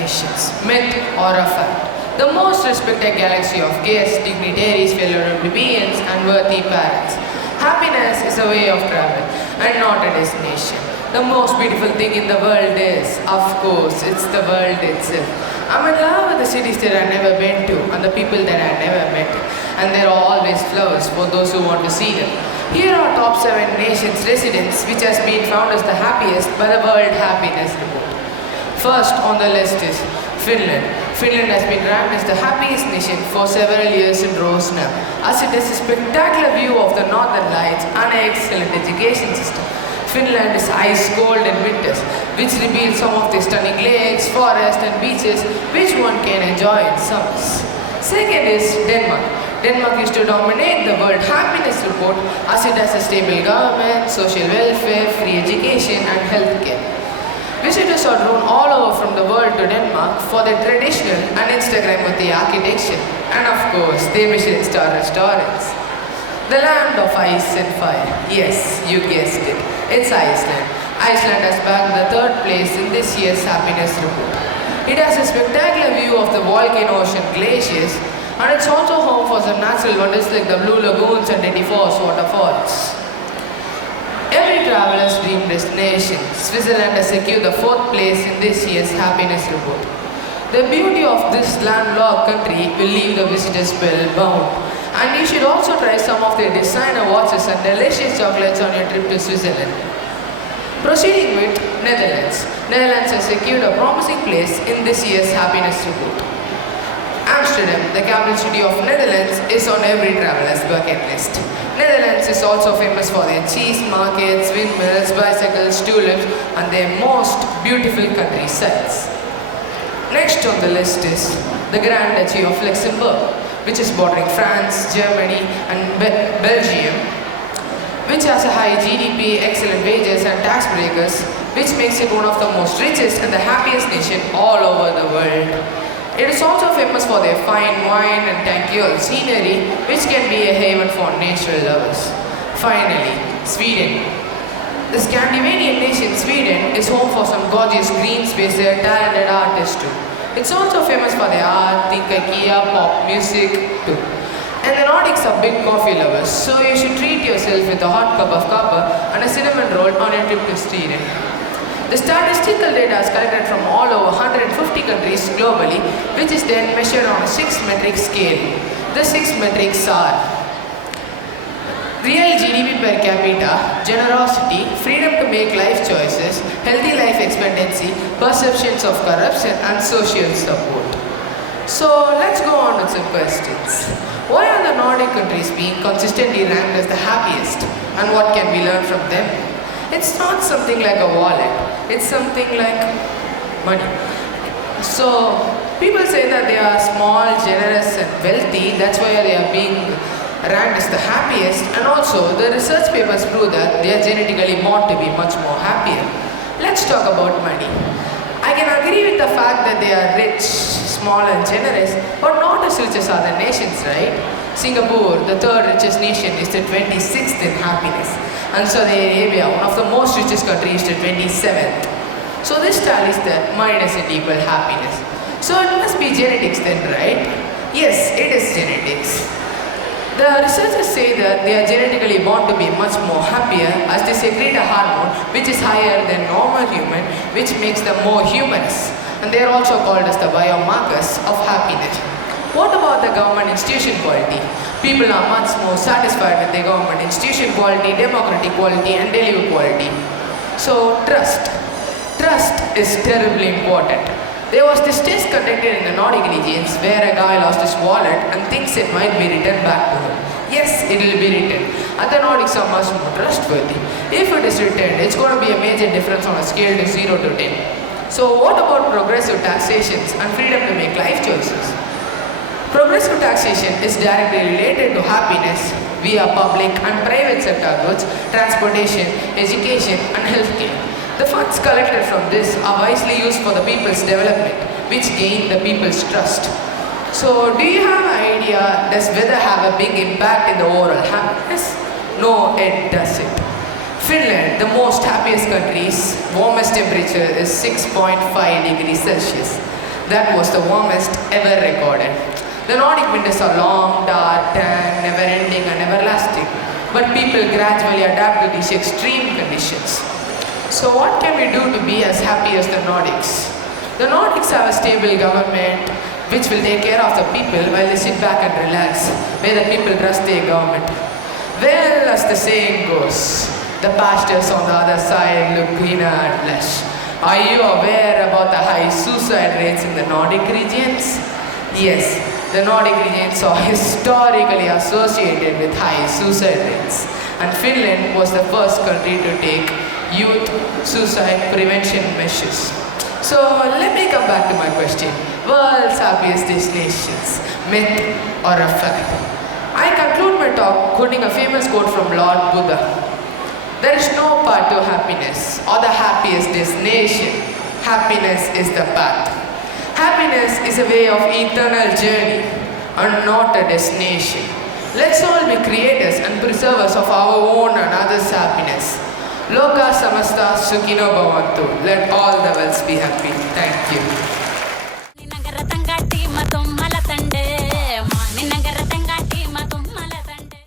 nations, myth or a fact. The most respected galaxy of guests, dignitaries, fellow plebeians, and worthy parents. Happiness is a way of travel and not a destination. The most beautiful thing in the world is, of course, it's the world itself. I'm in love with the cities that I've never been to and the people that I've never met. And there are always flowers for those who want to see them. Here are top 7 nations' residents which has been found as the happiest by the World Happiness Report. First on the list is Finland. Finland has been ranked as the happiest nation for several years in rows now, as it has a spectacular view of the northern lights and an excellent education system. Finland is ice cold in winters, which reveals some of the stunning lakes, forests and beaches which one can enjoy in summers. Second is Denmark. Denmark used to dominate the World Happiness Report as it has a stable government, social welfare, free education and healthcare. Visitors are drawn all over from the world to Denmark for their traditional and Instagram-worthy architecture and of course their Michelin-star restaurants. The land of ice and fire. Yes, you guessed it. It's Iceland. Iceland has bagged the 3rd place in this year's happiness report. It has a spectacular view of the volcanoes and glaciers, and it's also home for some natural wonders like the Blue Lagoons and Dflix waterfalls. Every traveler's dream destination, Switzerland has secured the 4th place in this year's happiness report. The beauty of this landlocked country will leave the visitors spellbound. And you should also try some of their designer watches and delicious chocolates on your trip to Switzerland. Proceeding with Netherlands. Netherlands has secured a promising place in this year's happiness report. Amsterdam, the capital city of Netherlands, is on every traveler's bucket list. Netherlands is also famous for their cheese markets, windmills, bicycles, tulips, and their most beautiful countrysides. Next on the list is the Grand Duchy of Luxembourg, which is bordering France, Germany and Belgium, which has a high GDP, excellent wages and tax breakers, which makes it one of the most richest and the happiest nation all over the world. It is also famous for their fine wine and tranquil scenery, which can be a haven for natural lovers. Finally, Sweden. The Scandinavian nation Sweden is home for some gorgeous green space and talented artists too. It's also famous for their art, think IKEA, pop music too. And the Nordics are big coffee lovers, so you should treat yourself with a hot cup of copper and a cinnamon roll on your trip to Sweden. The statistical data is collected from all over 150 countries globally, which is then measured on a 6-metric scale. The 6 metrics are real GDP per capita, generosity, freedom to make life choices, healthy life expectancy, perceptions of corruption and social support. So let's go on with some questions. Why are the Nordic countries being consistently ranked as the happiest and what can we learn from them? It's not something like a wallet, it's something like money. So people say that they are small, generous and wealthy, that's why they are being ranked as the happiest, and also the research papers prove that they are genetically born to be much more happier. Let's talk about money. I can agree with the fact that they are rich, small and generous, but not as rich as other nations, right? Singapore, the 3rd richest nation, is the 26th in happiness, and Saudi Arabia, one of the most richest countries, is the 27th. So this tallies that money doesn't equal happiness. So it must be genetics then, right? Yes, it is genetics. The researchers say that they are genetically born to be much more happier as they secrete a hormone which is higher than normal human, which makes them more humorous. And they are also called as the biomarkers of happiness. What about the government institution quality? People are much more satisfied with the government institution quality, democratic quality and delivery quality. So trust. Trust is terribly important. There was this test conducted in the Nordic regions where a guy lost his wallet and thinks it might be returned back to him. Yes, it will be returned. And the Nordics are much more trustworthy. If it is returned, it's going to be a major difference on a scale to 0 to 10. So what about progressive taxations and freedom to make life choices? Progressive taxation is directly related to happiness via public and private sector goods, transportation, education and healthcare. The funds collected from this are wisely used for the people's development, which gain the people's trust. So, do you have an idea, does weather have a big impact in the overall happiness? No, it doesn't. Finland, the most happiest country's warmest temperature is 6.5 degrees Celsius. that was the warmest ever recorded. The Nordic winters are long, dark, damp, never-ending and everlasting. But people gradually adapt to these extreme conditions. So what can we do to be as happy as the Nordics? The Nordics have a stable government which will take care of the people while they sit back and relax, where the people trust their government. Well, as the saying goes, the pastures on the other side look greener and lush. Are you aware about the high suicide rates in the Nordic regions? Yes, the Nordic regions are historically associated with high suicide rates, and Finland was the first country to take youth suicide prevention measures. So let me come back to my question. World's happiest destinations, myth or a fact? I conclude my talk quoting a famous quote from Lord Buddha. There is no path to happiness or the happiest destination. Happiness is the path. Happiness is a way of eternal journey and not a destination. Let's all be creators and preservers of our own and others' happiness. Loka samasta sukhino bhavantu. Let all the worlds be happy. Thank you.